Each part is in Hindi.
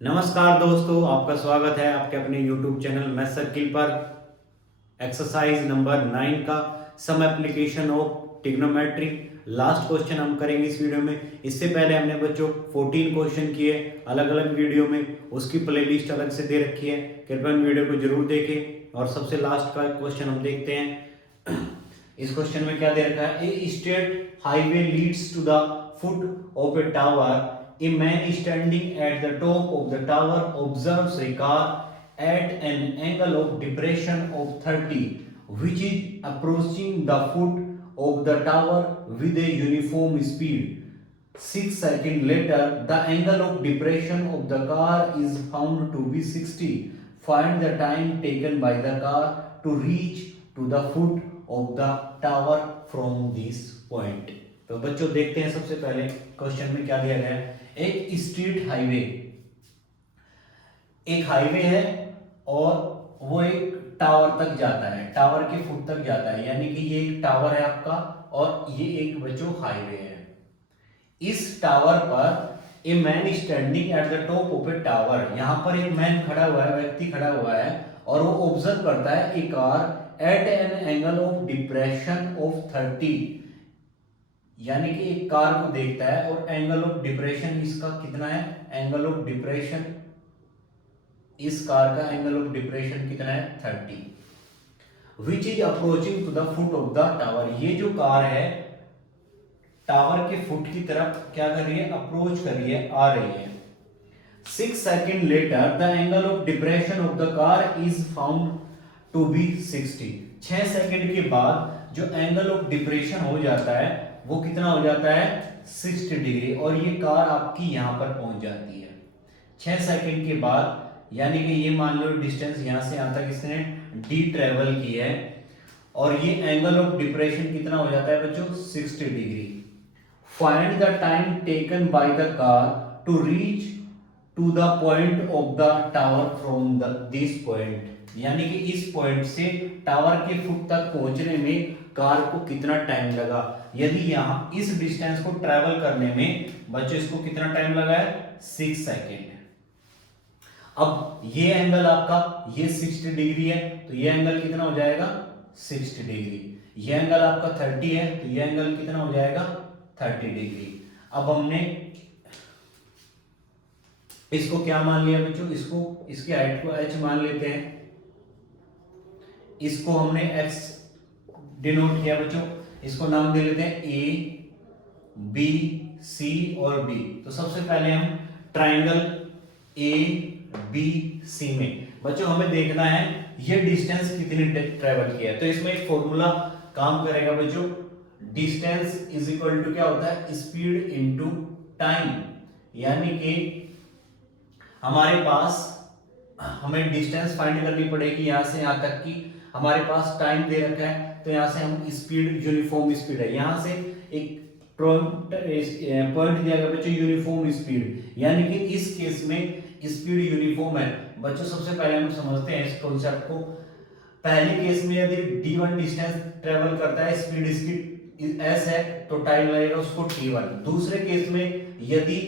नमस्कार दोस्तों, आपका स्वागत है आपके अपने YouTube चैनल मैथ सर्किल पर। एक्सरसाइज नंबर 9 का some application of trigonometry last question हम करेंगे इस वीडियो में। इससे पहले हमने बच्चों 14 क्वेश्चन किए अलग अलग वीडियो में, उसकी प्लेलिस्ट अलग से दे रखी है, कृपया उन वीडियो को जरूर देखें। और सबसे लास्ट का क्वेश्चन हम देखते हैं। इस क्वेश्चन में क्या दे रखा है, a straight highway leads to the foot of a tower. A man standing at the top of the tower observes a car at an angle of depression of 30, which is approaching the foot of the tower with a uniform speed. 6 seconds later, the angle of depression of the car is found to be 60. Find the time taken by the car to reach to the foot of the tower from this point. तो बच्चों देखते हैं सबसे पहले क्वेश्चन में क्या दिया गया है। एक स्ट्रीट हाईवे, एक हाईवे है और वो एक टावर तक जाता है, टावर के फुट तक जाता है, यानी कि ये एक टावर है आपका और ये एक बच्चों हाईवे है। इस टावर पर a man standing at the top of a tower, यहां पर एक मैन खड़ा हुआ है, व्यक्ति खड़ा हुआ है और वो ऑब्जर्व करता है a car at an angle of depression of 30, यानी कि एक कार को देखता है और एंगल ऑफ डिप्रेशन इसका कितना है, एंगल ऑफ डिप्रेशन इस कार का एंगल ऑफ डिप्रेशन कितना है 30, which is approaching to the foot of the tower. ये जो कार है टावर के फुट की तरफ क्या कर रही है, अप्रोच कर रही है, आ रही है। 6 second later the angle of depression of the car is found to be 60। 6 second के बाद जो एंगल ऑफ डिप्रेशन हो जाता है वो कितना हो जाता है 60 डिग्री, और ये कार आपकी यहां पर पहुंच जाती है 6 सेकेंड के बाद। यानी कि ये मान लो डिस्टेंस यहां से यहां तक इसने डी ट्रेवल की है और ये एंगल ऑफ डिप्रेशन कितना हो जाता है बच्चों 60 degree. Find the time taken by the car to reach to the point of the tower from this point, यानी कि इस पॉइंट से टावर के फुट तक पहुंचने में कार को कितना टाइम लगा। यदि यहां इस डिस्टेंस को ट्रेवल करने में बच्चों इसको कितना टाइम लगा है 6 सेकेंड। अब ये एंगल आपका ये 60 डिग्री है तो ये एंगल कितना हो जाएगा 60 डिग्री। ये एंगल आपका 30 है तो ये एंगल कितना हो जाएगा 30 डिग्री। अब हमने इसको क्या मान लिया बच्चों, इसको इसकी हाइट को h मान लेते हैं, इसको हमने x डिनोट किया बच्चों, इसको नाम दे लेते हैं ए बी सी और बी। तो सबसे पहले हम ट्राइंगल ए बी सी में बच्चों हमें देखना है ये डिस्टेंस कितनी ट्रेवल किया है। तो इसमें एक फॉर्मूला काम करेगा बच्चों, डिस्टेंस इज इक्वल टू क्या होता है स्पीड इनटू टाइम, यानी कि हमारे पास हमें डिस्टेंस फाइंड करनी पड़ेगी यहां से यहां तक की, हमारे पास टाइम दे रखा है तो यहां से हम स्पीड यूनिफॉर्म स्पीड है, यहां से एक पॉइंट दिया गया बच्चों यूनिफॉर्म स्पीड, यानी कि इस केस में स्पीड यूनिफॉर्म है। बच्चों सबसे पहले हम समझते हैं इस कॉन्सेप्ट को। पहले केस में यदि d1 डिस्टेंस ट्रेवल करता है, स्पीड इसकी s है तो टाइम लगेगा उसको t1। दूसरे केस में यदि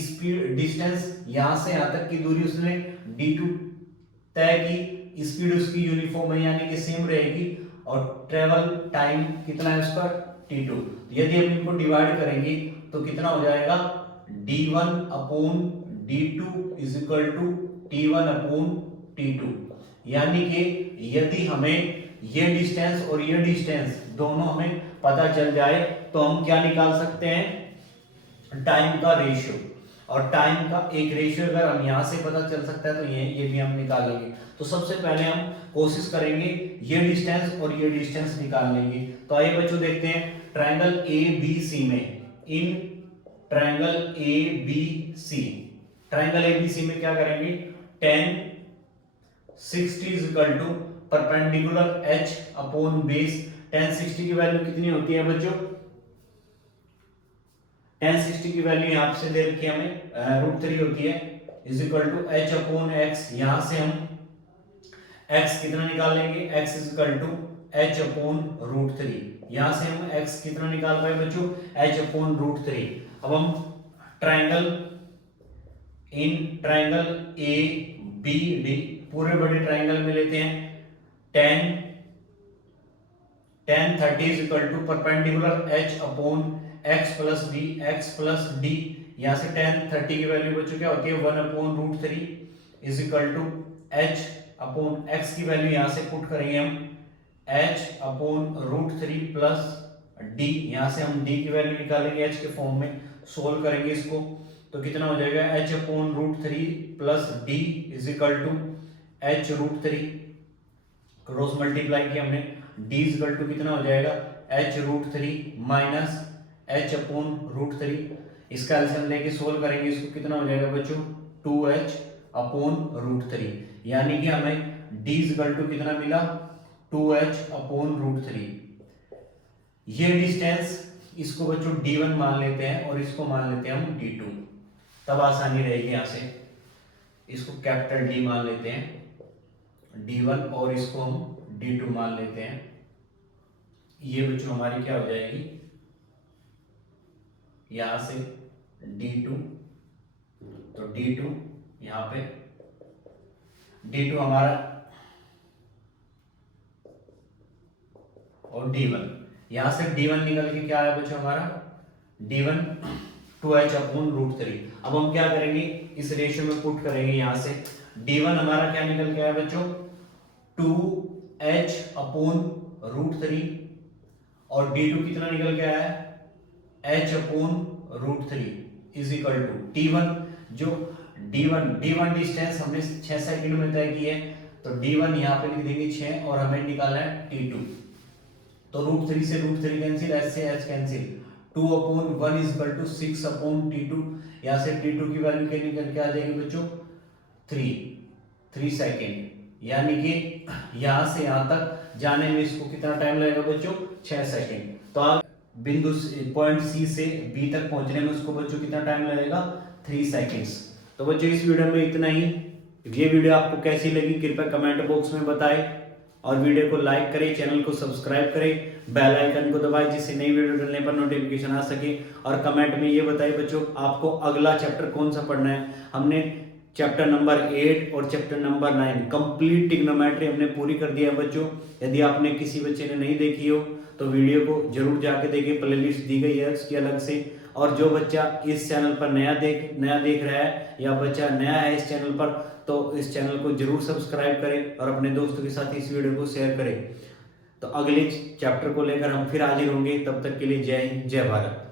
स्पीड डिस्टेंस यहां से यहां तक की दूरी उसने d2 तय की, स्पीड उसकी यूनिफॉर्म है यानी कि सेम रहेगी और ट्रेवल टाइम कितना है उसका t2। यदि हम इनको डिवाइड करेंगे तो कितना हो जाएगा d1 upon d2 is equal to t1 upon t2, यानी कि यदि हमें ये डिस्टेंस और ये डिस्टेंस दोनों हमें पता चल जाए तो हम क्या निकाल सकते हैं टाइम का रेशियो, और टाइम का एक रेशियो अगर हम यहां से पता चल सकता है तो ये भी हम निकालेंगे। तो सबसे पहले हम कोशिश करेंगे ये डिस्टेंस और ये डिस्टेंस निकाल लेंगे। तो आइए बच्चों देखते हैं ट्रायंगल ए बी सी में, in triangle A B C, triangle A B C में क्या करेंगे tan 60 is equal to perpendicular h upon base. tan 60 की वैल्यू कितनी होती है बच्चों, tan 60 की वैल्यू यहां से दे रखी है हमें √3 होती है, is equal to h upon x। यहां से हम x कितना निकाल लेंगे, x is equal to h upon √3। यहां से हम x कितना निकाल पाए बच्चों h अपॉन √3। अब हम triangle in triangle A B D, पूरे बड़े ट्रायंगल में लेते हैं tan 30 is equal to perpendicular h upon x plus b, x plus d। यहां से tan 30 की वैल्यू बच्चों क्या होती है 1 upon root 3 is equal to h upon x की वैल्यू यहां से पुट करेंगे हम h upon root 3 plus d। यहां से हम d की वैल्यू निकालेंगे h के फॉर्म में, सोल्व करेंगे इसको तो कितना हो जाएगा h upon root 3 plus d is equal to h root 3, cross multiply किया हमने, d इज इक्वल टू कितना हो जाएगा h root 3 minus h upon root 3। इसका एलसीएम लेके सोल्व करेंगे इसको, कितना हो जाएगा बच्चों 2h अपॉन रूट 3, यानी कि हमें d इज इक्वल टू कितना मिला 2h अपॉन रूट 3। ये डिस्टेंस इसको बच्चों d1 मान लेते हैं और इसको मान लेते हैं हम d2, तब आसानी रहेगी। यहां से इसको कैपिटल D मान लेते हैं d1 और इसको हम d2 मान लेते हैं। ये बच्चों हमारी क्या हो जाएगी यहां से d2, तो d2 यहां पे d2 हमारा और d1, यहां से d1 निकल के क्या आया बच्चों हमारा d1 2h अपॉन रूट 3। अब हम क्या करेंगे इस रेशियो में पुट करेंगे, यहां से d1 हमारा क्या निकल के आया बच्चों 2h अपॉन रूट 3 और d2 कितना निकल के आया है h upon root 3 is equal to t1, जो d1 डिस्टेंस हमने 6 सेकंड में तय की है, तो d1 यहां पे लिख देंगे 6 और हमें निकालना है t2, तो रूट 3 से रूट 3 कैंसिल, h से h cancel, 2 upon 1 is equal to 6 upon t2। यहां से t2 की वैल्यू क्या निकल के आ जाएगी बच्चों 3 सेकंड, यानी कि यहां से यहां तक जाने में इसको कितना टाइम लगेगा बच्चों 6 सेकंड। तो आप बिंदु पॉइंट सी से बी तक पहुंचने में उसको बच्चों कितना टाइम लगेगा 3 सेकंड्स। तो बच्चों इस वीडियो में इतना ही। ये वीडियो आपको कैसी लगी कृपया कमेंट बॉक्स में बताएं और वीडियो को लाइक करें, चैनल को सब्सक्राइब करें, बेल आइकन को दबाएं जिससे नई वीडियो डालने पर नोटिफिकेशन आ सके। और कमेंट में ये बताइए बच्चों आपको अगला चैप्टर कौन सा पढ़ना है। हमने चैप्टर नंबर 8 और चैप्टर नंबर 9 कंप्लीट ट्रिग्नोमेट्री हमने पूरी कर दिया है बच्चों। यदि आपने किसी बच्चे ने नहीं देखी हो तो वीडियो को जरूर जाके देखें, प्लेलिस्ट दी गई है उसकी अलग से। और जो बच्चा इस चैनल पर नया देख रहा है या बच्चा नया है इस चैनल पर, तो इस चैनल को जरूर सब्सक्राइब करें और अपने दोस्तों के साथ इस वीडियो को शेयर करें। तो अगले चैप्टर को लेकर हम फिर हाजिर होंगे, तब तक के लिए जय हिंद जय भारत।